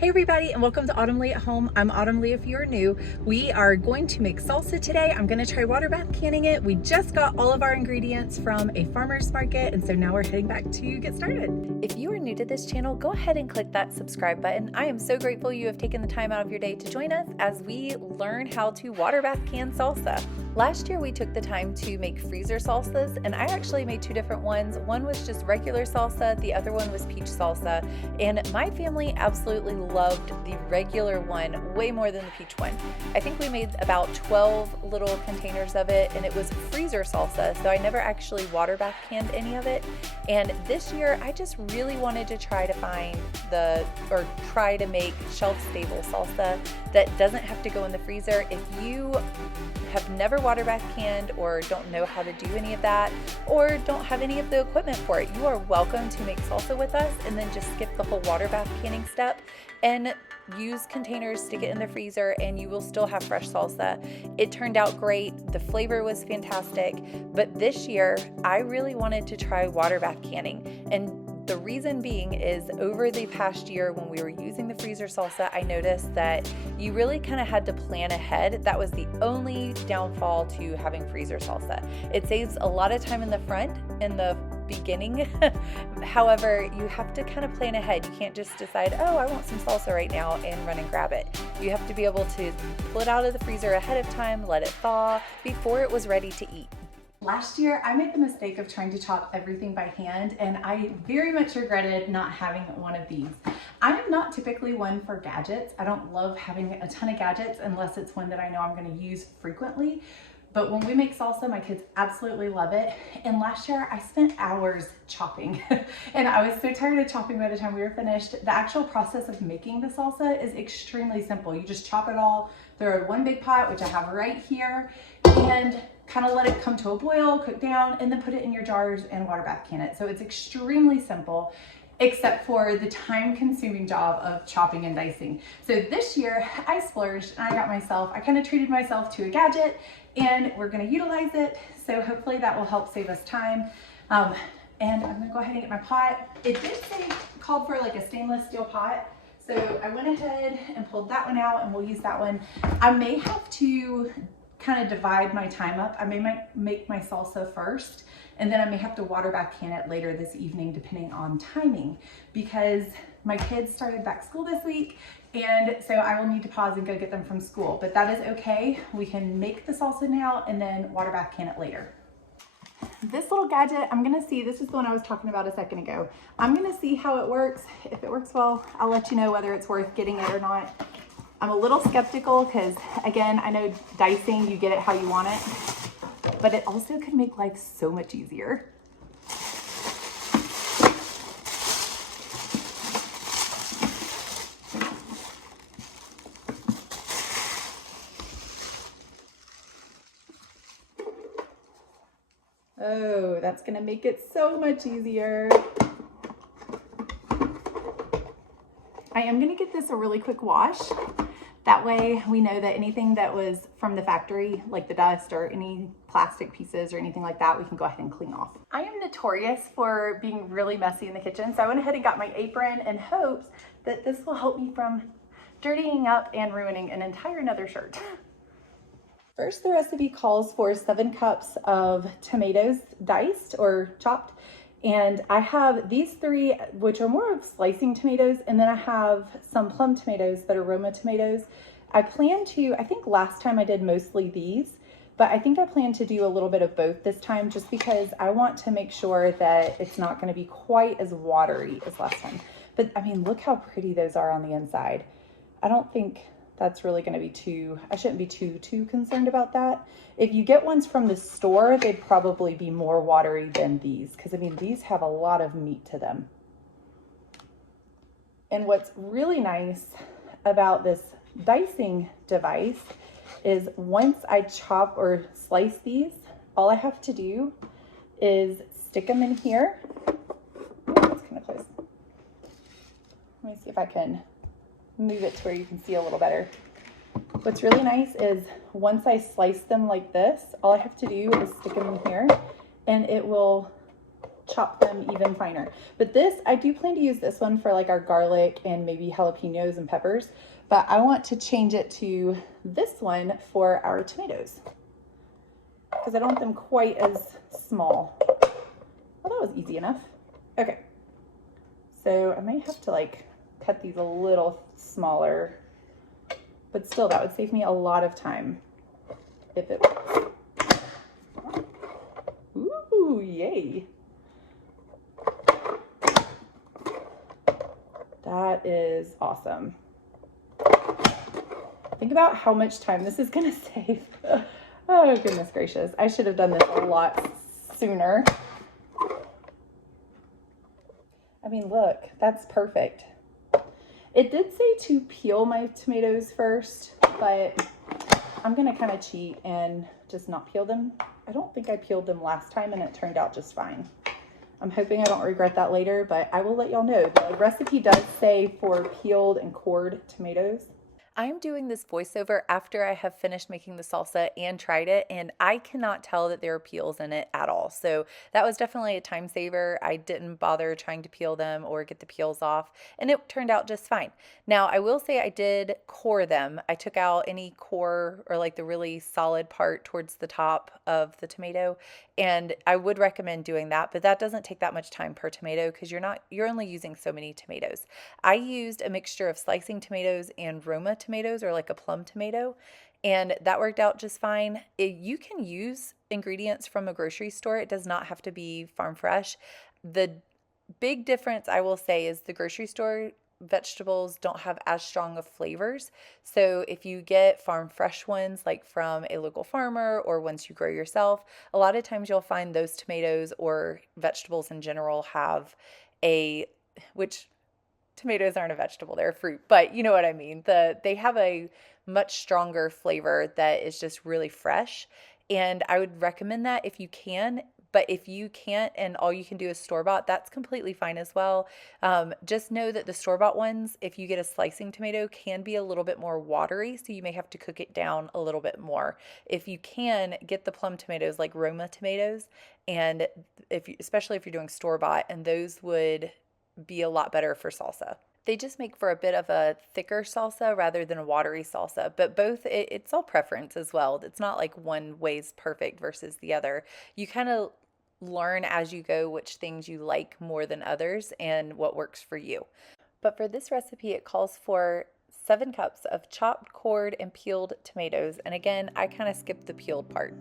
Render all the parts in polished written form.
Hey everybody, and welcome to Autumn Lee at Home. I'm Autumn Lee if you're new. We are going to make salsa today. I'm gonna try water bath canning it. We just got all of our ingredients from a farmer's market, and so now we're heading back to get started. If you are new to this channel, go ahead and click that subscribe button. I am so grateful you have taken the time out of your day to join us as we learn how to water bath can salsa. Last year we took the time to make freezer salsas, and I actually made two different ones. One was just regular salsa, the other one was peach salsa, and my family absolutely loved the regular one way more than the peach one. I think we made about 12 little containers of it, and it was freezer salsa, so I never actually water bath canned any of it. And this year I just really wanted to try to make shelf-stable salsa that doesn't have to go in the freezer. If you have never water bath canned or don't know how to do any of that or don't have any of the equipment for it, you are welcome to make salsa with us and then just skip the whole water bath canning step and use containers, stick it in the freezer, and you will still have fresh salsa. It turned out great. The flavor was fantastic, but this year I really wanted to try water bath canning, and the reason being is over the past year when we were using the freezer salsa, I noticed that you really kind of had to plan ahead. That was the only downfall to having freezer salsa. It saves a lot of time in the front, in the beginning. However, you have to kind of plan ahead. You can't just decide, oh, I want some salsa right now and run and grab it. You have to be able to pull it out of the freezer ahead of time, let it thaw before it was ready to eat. Last year, I made the mistake of trying to chop everything by hand, and I very much regretted not having one of these. I am not typically one for gadgets. I don't love having a ton of gadgets unless it's one that I know I'm going to use frequently. But when we make salsa, my kids absolutely love it. And last year I spent hours chopping and I was so tired of chopping by the time we were finished. The actual process of making the salsa is extremely simple. You just chop it all, throw it in one big pot, which I have right here, and kind of let it come to a boil, cook down, and then put it in your jars and water bath can it. So it's extremely simple, except for the time-consuming job of chopping and dicing. So this year I splurged and I kind of treated myself to a gadget, and we're gonna utilize it. So hopefully that will help save us time. And I'm gonna go ahead and get my pot. It did say, called for like a stainless steel pot. So I went ahead and pulled that one out, and we'll use that one. I may have to kind of divide my time up. I may make my salsa first, and then I may have to water bath can it later this evening depending on timing, because my kids started back school this week, and so I will need to pause and go get them from school, but that is okay. We can make the salsa now and then water bath can it later. This little gadget, I'm gonna see, this is the one I was talking about a second ago. I'm gonna see how it works. If it works well, I'll let you know whether it's worth getting it or not. I'm a little skeptical because, again, I know dicing, you get it how you want it, but it also could make life so much easier. Oh, that's gonna make it so much easier. I am gonna get this a really quick wash. That way we know that anything that was from the factory, like the dust or any plastic pieces or anything like that, we can go ahead and clean off. I am notorious for being really messy in the kitchen, so I went ahead and got my apron in hopes that this will help me from dirtying up and ruining an entire another shirt. First, the recipe calls for 7 cups of tomatoes diced or chopped. And I have these 3, which are more of slicing tomatoes, and then I have some plum tomatoes that are Roma tomatoes. I think last time I did mostly these, but I think I plan to do a little bit of both this time just because I want to make sure that it's not going to be quite as watery as last time. But I mean, look how pretty those are on the inside. I don't think that's really going to be I shouldn't be too concerned about that. If you get ones from the store, they'd probably be more watery than these, because I mean, these have a lot of meat to them. And what's really nice about this dicing device is once I chop or slice these, all I have to do is stick them in here. That's kind of close. Let me see if I can move it to where you can see a little better. What's really nice is once I slice them like this, all I have to do is stick them in here and it will chop them even finer. But this, I do plan to use this one for like our garlic and maybe jalapenos and peppers, but I want to change it to this one for our tomatoes because I don't want them quite as small. Well, that was easy enough. Okay, so I might have to like cut these a little smaller, but still that would save me a lot of time if it works. Ooh, yay. That is awesome. Think about how much time this is gonna save. Oh, goodness gracious. I should have done this a lot sooner. I mean, look, that's perfect. It did say to peel my tomatoes first, but I'm gonna kind of cheat and just not peel them. I don't think I peeled them last time and it turned out just fine. I'm hoping I don't regret that later, but I will let y'all know. The recipe does say for peeled and cored tomatoes. I'm doing this voiceover after I have finished making the salsa and tried it, and I cannot tell that there are peels in it at all. So that was definitely a time saver. I didn't bother trying to peel them or get the peels off, and it turned out just fine. Now, I will say I did core them. I took out any core or like the really solid part towards the top of the tomato, and I would recommend doing that, but that doesn't take that much time per tomato because you're only using so many tomatoes. I used a mixture of slicing tomatoes and Roma tomatoes, or like a plum tomato, and that worked out just fine. You can use ingredients from a grocery store. It does not have to be farm fresh. The big difference I will say is the grocery store vegetables don't have as strong of flavors. So if you get farm fresh ones like from a local farmer or ones you grow yourself, a lot of times you'll find those tomatoes or vegetables in general have which tomatoes aren't a vegetable, they're a fruit, but you know what I mean. They have a much stronger flavor that is just really fresh. And I would recommend that if you can. But if you can't and all you can do is store-bought, that's completely fine as well. Just know that the store-bought ones, if you get a slicing tomato, can be a little bit more watery, so you may have to cook it down a little bit more. If you can, get the plum tomatoes like Roma tomatoes, and especially if you're doing store-bought, and those would be a lot better for salsa. They just make for a bit of a thicker salsa rather than a watery salsa, but both, it's all preference as well. It's not like one way's perfect versus the other. You kind of learn as you go which things you like more than others and what works for you. But for this recipe, it calls for 7 cups of chopped, cored, and peeled tomatoes. And again, I kind of skipped the peeled part.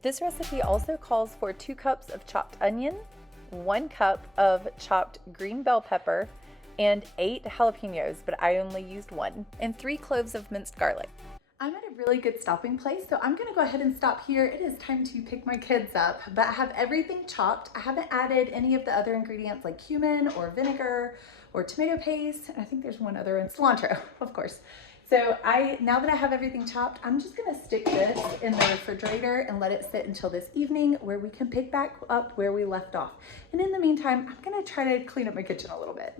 This recipe also calls for 2 cups of chopped onion, 1 cup of chopped green bell pepper, and 8 jalapenos, but I only used 1, and 3 cloves of minced garlic. I'm at a really good stopping place, so I'm gonna go ahead and stop here. It is time to pick my kids up, but I have everything chopped. I haven't added any of the other ingredients like cumin or vinegar or tomato paste. I think there's one other, and cilantro, of course. So now that I have everything chopped, I'm just gonna stick this in the refrigerator and let it sit until this evening where we can pick back up where we left off. And in the meantime, I'm gonna try to clean up my kitchen a little bit.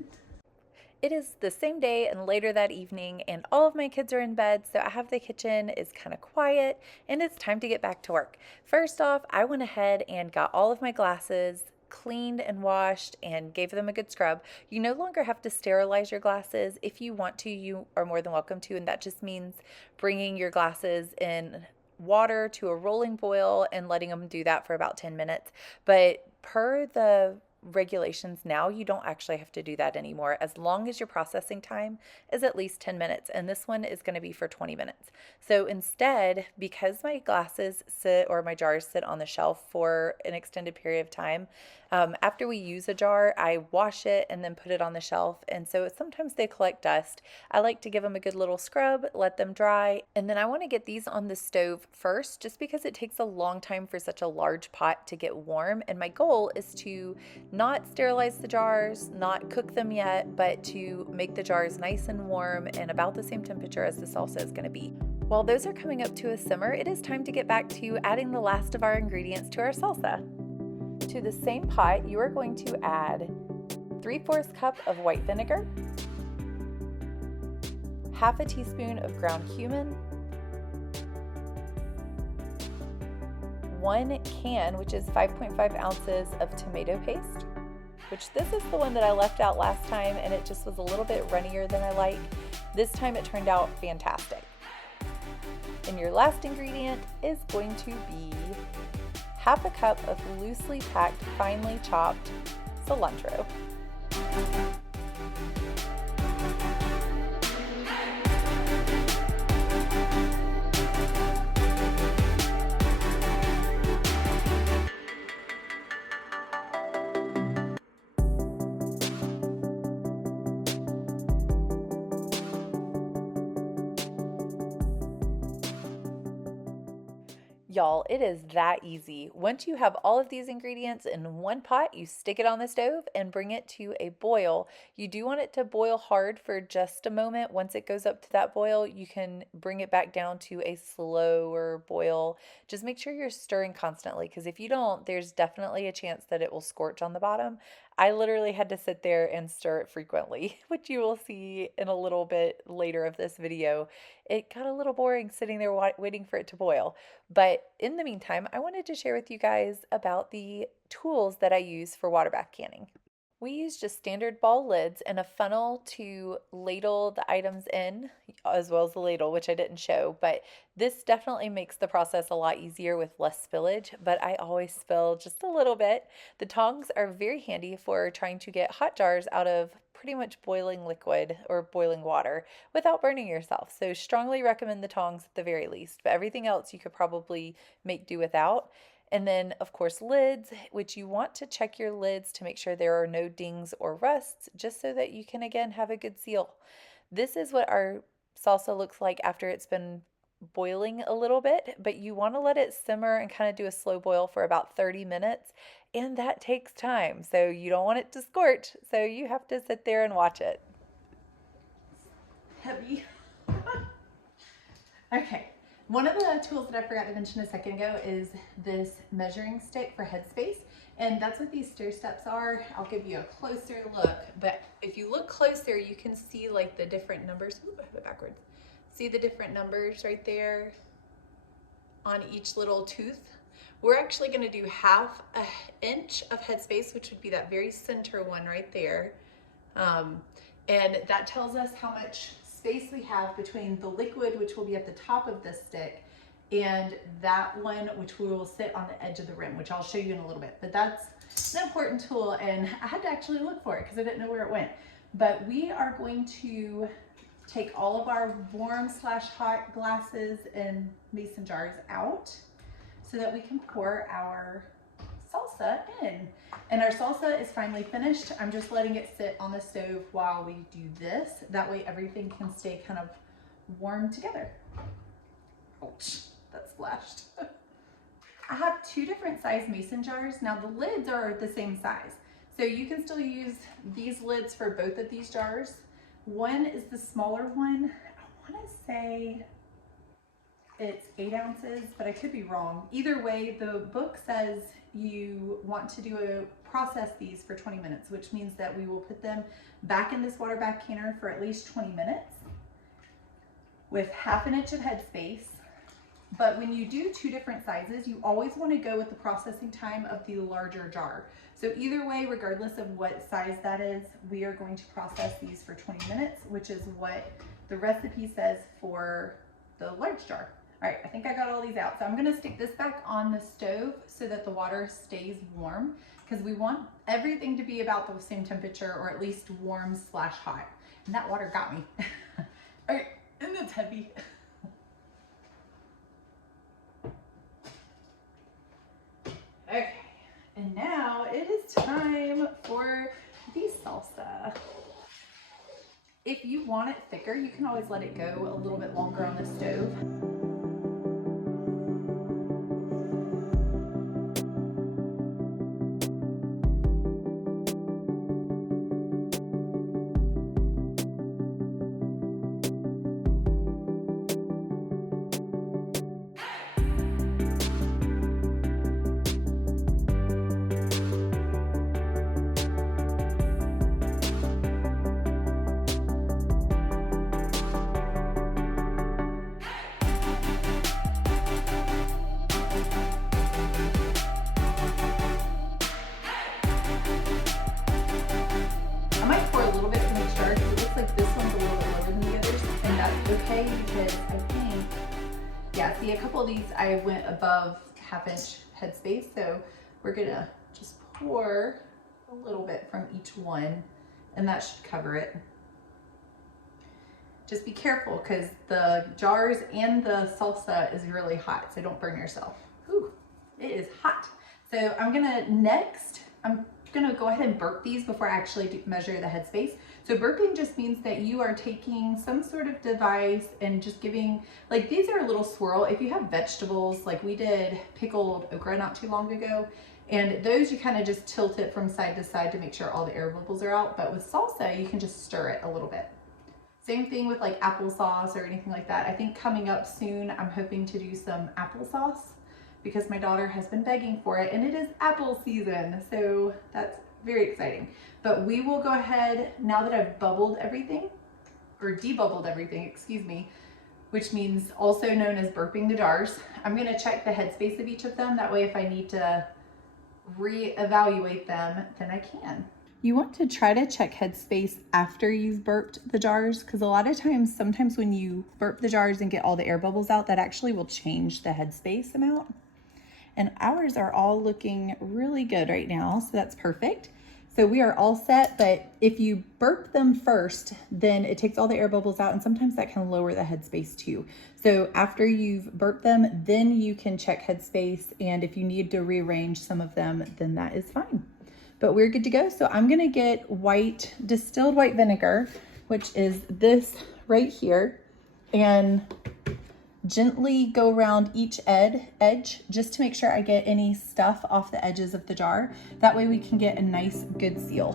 It is the same day and later that evening, and all of my kids are in bed, so I have the kitchen is kind of quiet, and it's time to get back to work. First off, I went ahead and got all of my glasses cleaned and washed and gave them a good scrub. You no longer have to sterilize your glasses. If you want to, you are more than welcome to, and that just means bringing your glasses in water to a rolling boil and letting them do that for about 10 minutes. But per the regulations now, you don't actually have to do that anymore as long as your processing time is at least 10 minutes. And this one is going to be for 20 minutes. So instead, because my glasses sit or my jars sit on the shelf for an extended period of time, after we use a jar, I wash it and then put it on the shelf. And so sometimes they collect dust. I like to give them a good little scrub, let them dry. And then I want to get these on the stove first, just because it takes a long time for such a large pot to get warm. And my goal is to not sterilize the jars, not cook them yet, but to make the jars nice and warm and about the same temperature as the salsa is going to be. While those are coming up to a simmer, it is time to get back to adding the last of our ingredients to our salsa. To the same pot, you are going to add 3/4 cup of white vinegar, half a teaspoon of ground cumin, 1 can, which is 5.5 ounces of tomato paste, which this is the one that I left out last time and it just was a little bit runnier than I like. This time it turned out fantastic. And your last ingredient is going to be half a cup of loosely packed, finely chopped cilantro. Y'all, it is that easy. Once you have all of these ingredients in one pot, you stick it on the stove and bring it to a boil. You do want it to boil hard for just a moment. Once it goes up to that boil, you can bring it back down to a slower boil. Just make sure you're stirring constantly, because if you don't, there's definitely a chance that it will scorch on the bottom. I literally had to sit there and stir it frequently, which you will see in a little bit later of this video. It got a little boring sitting there waiting for it to boil. But in the meantime, I wanted to share with you guys about the tools that I use for water bath canning. We use just standard ball lids and a funnel to ladle the items in, as well as the ladle, which I didn't show, but this definitely makes the process a lot easier with less spillage, but I always spill just a little bit. The tongs are very handy for trying to get hot jars out of pretty much boiling liquid or boiling water without burning yourself. So strongly recommend the tongs at the very least, but everything else you could probably make do without. And then, of course, lids, which you want to check your lids to make sure there are no dings or rusts, just so that you can, again, have a good seal. This is what our salsa looks like after it's been boiling a little bit, but you want to let it simmer and kind of do a slow boil for about 30 minutes, and that takes time. So you don't want it to scorch, so you have to sit there and watch it. Heavy. Okay. One of the tools that I forgot to mention a second ago is this measuring stick for headspace, and that's what these stair steps are. I'll give you a closer look, but if you look closer, you can see like the different numbers. Ooh, I have it backwards. See the different numbers right there on each little tooth? We're actually going to do half an inch of headspace, which would be that very center one right there, and that tells us how much space we have between the liquid, which will be at the top of this stick, and that one, which will sit on the edge of the rim, which I'll show you in a little bit. But that's an important tool, and I had to actually look for it because I didn't know where it went. But we are going to take all of our warm/hot glasses and mason jars out so that we can pour our salsa in. And our salsa is finally finished. I'm just letting it sit on the stove while we do this. That way everything can stay kind of warm together. Ouch, that splashed. I have 2 different size mason jars. Now the lids are the same size, so you can still use these lids for both of these jars. One is the smaller one. I want to say it's 8 ounces, but I could be wrong. Either way, the book says you want to process these for 20 minutes, which means that we will put them back in this water bath canner for at least 20 minutes with half an inch of headspace. But when you do 2 different sizes, you always want to go with the processing time of the larger jar. So either way, regardless of what size that is, we are going to process these for 20 minutes, which is what the recipe says for the large jar. All right, I think I got all these out. So I'm gonna stick this back on the stove so that the water stays warm, because we want everything to be about the same temperature, or at least warm slash hot. And that water got me. All right, and it's heavy. Okay, and now it is time for the salsa. If you want it thicker, you can always let it go a little bit longer on the stove. I might pour a little bit to make sure, because it looks like this one's a little bit lower than the others, and that's okay, because I think, yeah, see, a couple of these I went above 1/2 inch headspace, so we're gonna just pour a little bit from each one, and that should cover it. Just be careful, because the jars and the salsa is really hot, so don't burn yourself. Whew, it is hot. So I'm gonna go ahead and burp these before I actually measure the headspace. So burping just means that you are taking some sort of device and just giving, like, these are a little swirl. If you have vegetables, like we did pickled okra not too long ago, and those you kind of just tilt it from side to side to make sure all the air bubbles are out. But with salsa, you can just stir it a little bit. Same thing with like applesauce or anything like that. I think coming up soon, I'm hoping to do some applesauce, because my daughter has been begging for it, and it is apple season, so that's very exciting. But we will go ahead, now that I've bubbled everything, or debubbled everything, excuse me, which means also known as burping the jars. I'm gonna check the headspace of each of them. That way if I need to reevaluate them, then I can. You want to try to check headspace after you've burped the jars, because a lot of times, sometimes when you burp the jars and get all the air bubbles out, that actually will change the headspace amount. And ours are all looking really good right now, so that's perfect. So we are all set, but if you burp them first, then it takes all the air bubbles out, and sometimes that can lower the headspace too. So after you've burped them, then you can check headspace, and if you need to rearrange some of them, then that is fine. But we're good to go. So I'm gonna get distilled white vinegar, which is this right here, and gently go around each edge just to make sure I get any stuff off the edges of the jar. That way we can get a nice, good seal.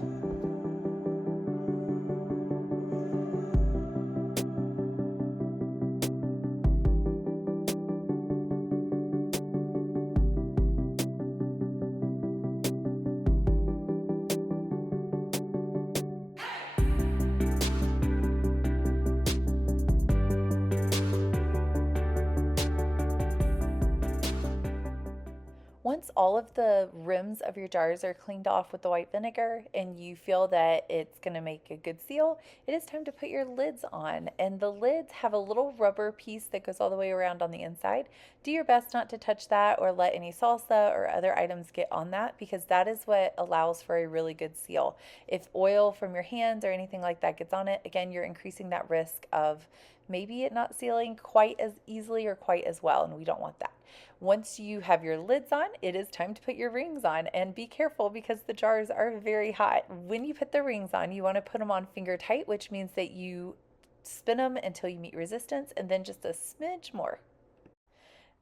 Once all of the rims of your jars are cleaned off with the white vinegar and you feel that it's going to make a good seal, it is time to put your lids on. And the lids have a little rubber piece that goes all the way around on the inside. Do your best not to touch that or let any salsa or other items get on that, because that is what allows for a really good seal. If oil from your hands or anything like that gets on it, again, you're increasing that risk of maybe it not sealing quite as easily or quite as well, and we don't want that. Once you have your lids on, it is time to put your rings on, and be careful because the jars are very hot. When you put the rings on, you want to put them on finger tight, which means that you spin them until you meet resistance, and then just a smidge more.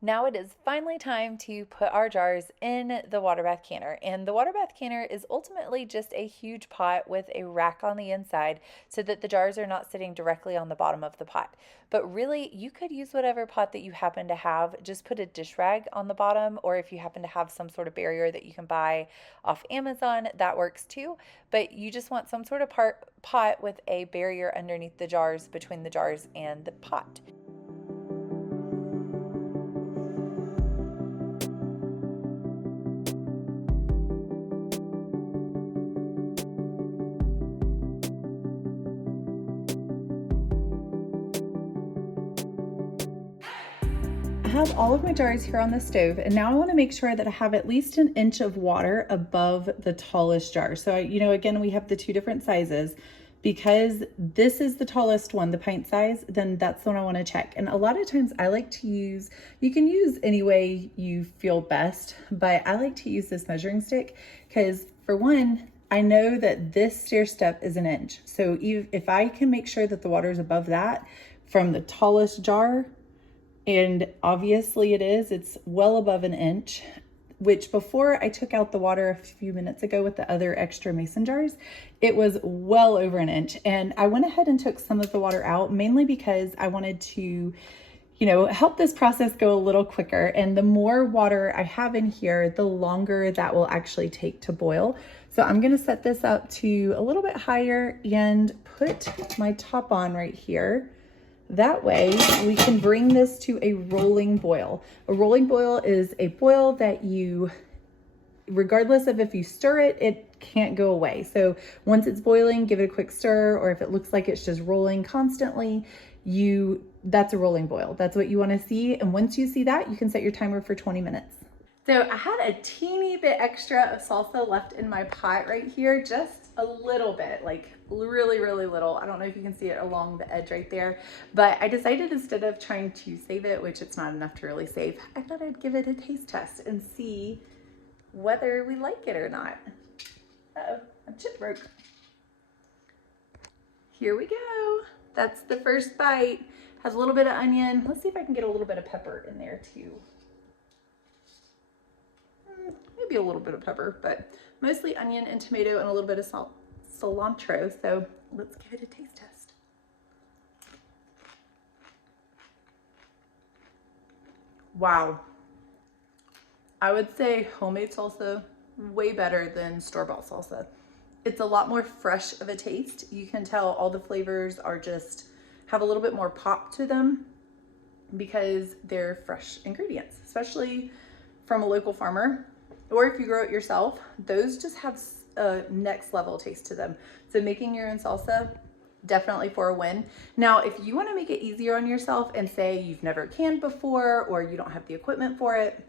Now it is finally time to put our jars in the water bath canner. And the water bath canner is ultimately just a huge pot with a rack on the inside so that the jars are not sitting directly on the bottom of the pot. But really, you could use whatever pot that you happen to have. Just put a dish rag on the bottom, or if you happen to have some sort of barrier that you can buy off Amazon, that works too. But you just want some sort of pot with a barrier underneath the jars, between the jars and the pot. have all of my jars here on the stove, and now I want to make sure that I have at least an inch of water above the tallest jar. So, again, we have the two different sizes. Because this is the tallest one, the pint size, then that's the one I want to check. And a lot of times I like to use, you can use any way you feel best, but I like to use this measuring stick because, for one, I know that this stair step is an inch. So if I can make sure that the water is above that from the tallest jar, and obviously it's well above an inch, which before I took out the water a few minutes ago with the other extra mason jars, it was well over an inch. And I went ahead and took some of the water out, mainly because I wanted to, help this process go a little quicker. And the more water I have in here, the longer that will actually take to boil. So I'm gonna set this up to a little bit higher and put my top on right here. That way we can bring this to a rolling boil. A rolling boil is a boil that regardless of if you stir it, it can't go away. So once it's boiling, give it a quick stir, or if it looks like it's just rolling constantly, that's a rolling boil. That's what you want to see. And once you see that, you can set your timer for 20 minutes. So I had a teeny bit extra of salsa left in my pot right here, just a little bit, like really, really little. I don't know if you can see it along the edge right there, but I decided instead of trying to save it, which it's not enough to really save, I thought I'd give it a taste test and see whether we like it or not. Uh-oh, a chip broke. Here we go. That's the first bite. Has a little bit of onion. Let's see if I can get a little bit of pepper in there too. Maybe a little bit of pepper, but mostly onion and tomato and a little bit of cilantro. So let's give it a taste test. Wow. I would say homemade salsa way better than store-bought salsa. It's a lot more fresh of a taste. You can tell all the flavors have a little bit more pop to them because they're fresh ingredients, especially from a local farmer. Or if you grow it yourself, those just have a next level taste to them. So making your own salsa, definitely for a win. Now, if you want to make it easier on yourself and say you've never canned before or you don't have the equipment for it,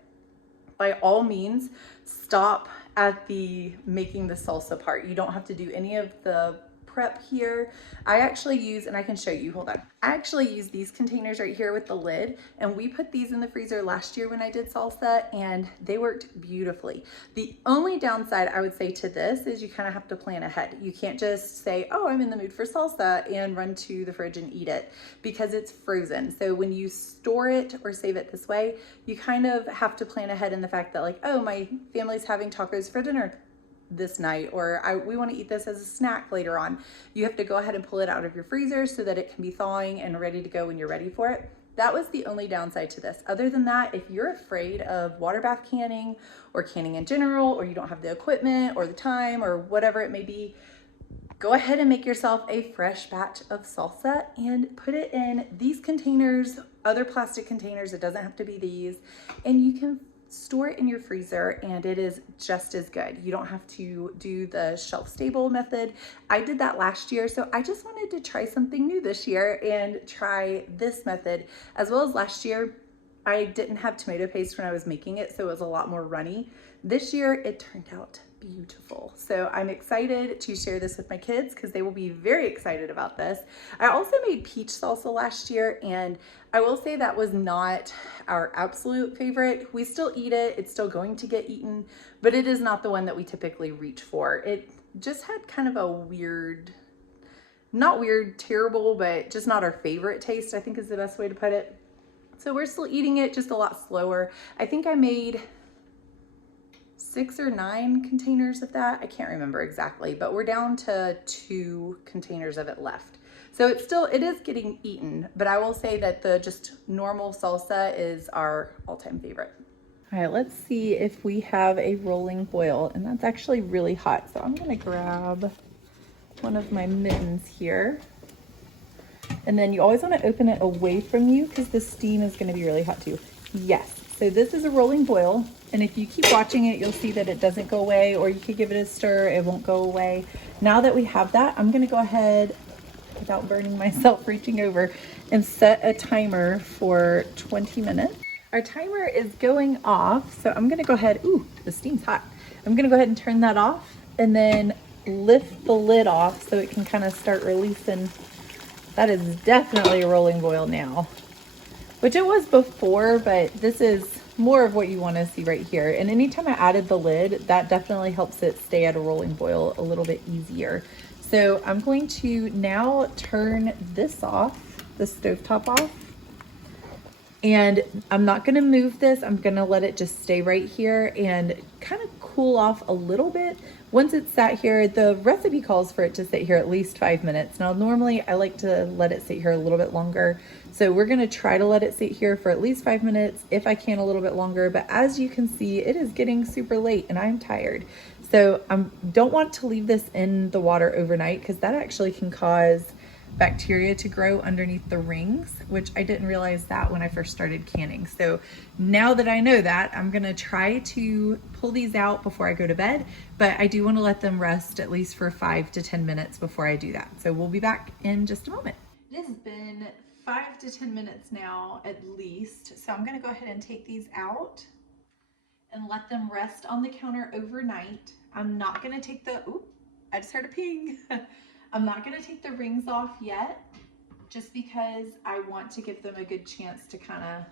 by all means, stop at the making the salsa part. You don't have to do any of the prep here. I actually use, and I can show you, hold on. I actually use these containers right here with the lid, and we put these in the freezer last year when I did salsa, and they worked beautifully. The only downside I would say to this is you kind of have to plan ahead. You can't just say, oh, I'm in the mood for salsa and run to the fridge and eat it because it's frozen. So when you store it or save it this way, you kind of have to plan ahead in the fact that like, oh, my family's having tacos for dinner this night, or we want to eat this as a snack later on. You have to go ahead and pull it out of your freezer so that it can be thawing and ready to go when you're ready for it. That was the only downside to this. Other than that, if you're afraid of water bath canning or canning in general, or you don't have the equipment or the time or whatever it may be, go ahead and make yourself a fresh batch of salsa and put it in these containers, other plastic containers. It doesn't have to be these, and you can store it in your freezer and it is just as good. You don't have to do the shelf stable method. I did that last year, so I just wanted to try something new this year and try this method. As well as last year, I didn't have tomato paste when I was making it, so it was a lot more runny. This year, it turned out beautiful. So I'm excited to share this with my kids because they will be very excited about this. I also made peach salsa last year, and I will say that was not our absolute favorite. We still eat it. It's still going to get eaten, but it is not the one that we typically reach for. It just had kind of a weird, not weird, terrible, but just not our favorite taste, I think is the best way to put it. So we're still eating it, just a lot slower. I think I made 6 or 9 containers of that. I can't remember exactly, but we're down to 2 containers of it left. So it is getting eaten, but I will say that the just normal salsa is our all-time favorite. All right, let's see if we have a rolling boil, and that's actually really hot. So I'm gonna grab one of my mittens here. And then you always want to open it away from you because the steam is going to be really hot too. Yes, so this is a rolling boil, and if you keep watching it, you'll see that it doesn't go away, or you could give it a stir, it won't go away. Now that we have that, I'm going to go ahead, without burning myself reaching over, and set a timer for 20 minutes. Our timer is going off, so I'm gonna go ahead, ooh, the steam's hot. I'm gonna go ahead and turn that off and then lift the lid off so it can kind of start releasing. That is definitely a rolling boil now, which it was before, but this is more of what you want to see right here. And anytime I added the lid, that definitely helps it stay at a rolling boil a little bit easier. So I'm going to now turn this off, the stovetop off. And I'm not gonna move this. I'm gonna let it just stay right here and kind of cool off a little bit. Once it's sat here, the recipe calls for it to sit here at least 5 minutes. Now, normally I like to let it sit here a little bit longer. So we're gonna try to let it sit here for at least 5 minutes, if I can a little bit longer. But as you can see, it is getting super late and I'm tired. So I don't want to leave this in the water overnight because that actually can cause bacteria to grow underneath the rings, which I didn't realize that when I first started canning. So now that I know that, I'm gonna try to pull these out before I go to bed, but I do wanna let them rest at least for 5 to 10 minutes before I do that. So we'll be back in just a moment. It has been 5 to 10 minutes now at least. So I'm gonna go ahead and take these out and let them rest on the counter overnight. I'm not gonna take the, ooh, I just heard a ping. I'm not gonna take the rings off yet, just because I want to give them a good chance to kind of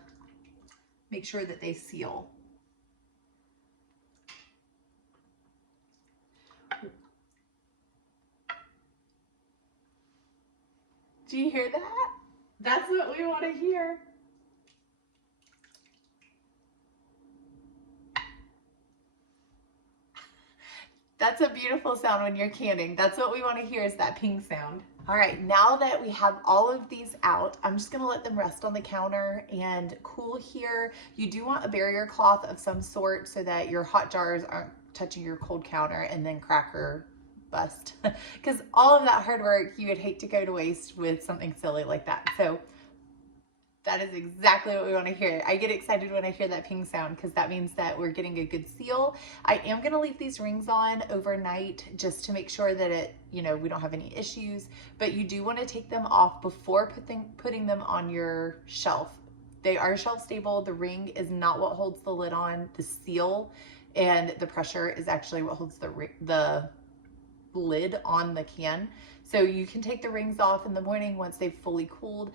make sure that they seal. Do you hear that? That's what we want to hear. That's a beautiful sound when you're canning. That's what we want to hear, is that ping sound. All right, now that we have all of these out, I'm just gonna let them rest on the counter and cool here. You do want a barrier cloth of some sort so that your hot jars aren't touching your cold counter and then crack or bust. Because all of that hard work you would hate to go to waste with something silly like that. So that is exactly what we want to hear. I get excited when I hear that ping sound because that means that we're getting a good seal. I am going to leave these rings on overnight just to make sure that it, we don't have any issues, but you do want to take them off before putting them on your shelf. They are shelf stable. The ring is not what holds the lid on. The seal and the pressure is actually what holds the lid on the can. So you can take the rings off in the morning once they've fully cooled.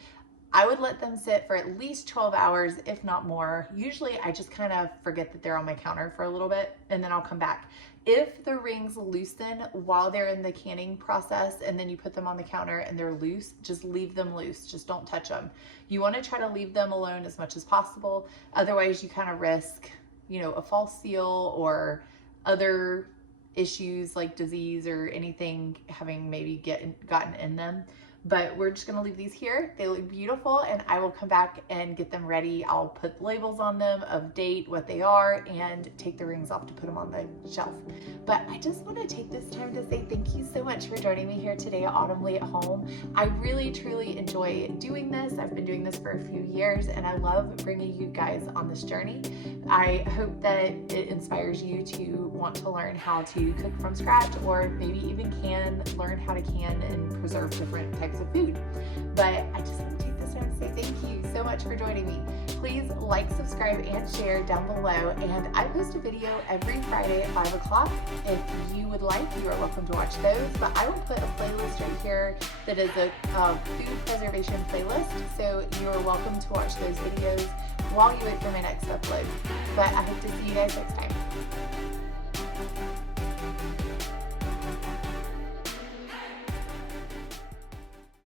I would let them sit for at least 12 hours, if not more. Usually I just kind of forget that they're on my counter for a little bit and then I'll come back. If the rings loosen while they're in the canning process and then you put them on the counter and they're loose, just leave them loose. Just don't touch them. You want to try to leave them alone as much as possible. Otherwise you kind of risk, a false seal or other issues like disease or anything having maybe gotten in them. But we're just gonna leave these here. They look beautiful and I will come back and get them ready. I'll put labels on them of date, what they are, and take the rings off to put them on the shelf. But I just wanna take this time to say thank you so much for joining me here today at Autumnly at Home. I really, truly enjoy doing this. I've been doing this for a few years and I love bringing you guys on this journey. I hope that it inspires you to want to learn how to cook from scratch or maybe even learn how to can and preserve different types of food. But I just want to take this time to say thank you so much for joining me. Please like, subscribe, and share down below. And I post a video every Friday at 5 o'clock. If you would like, you are welcome to watch those. But I will put a playlist right here that is a food preservation playlist. So you are welcome to watch those videos while you wait for my next upload. But I hope to see you guys next time.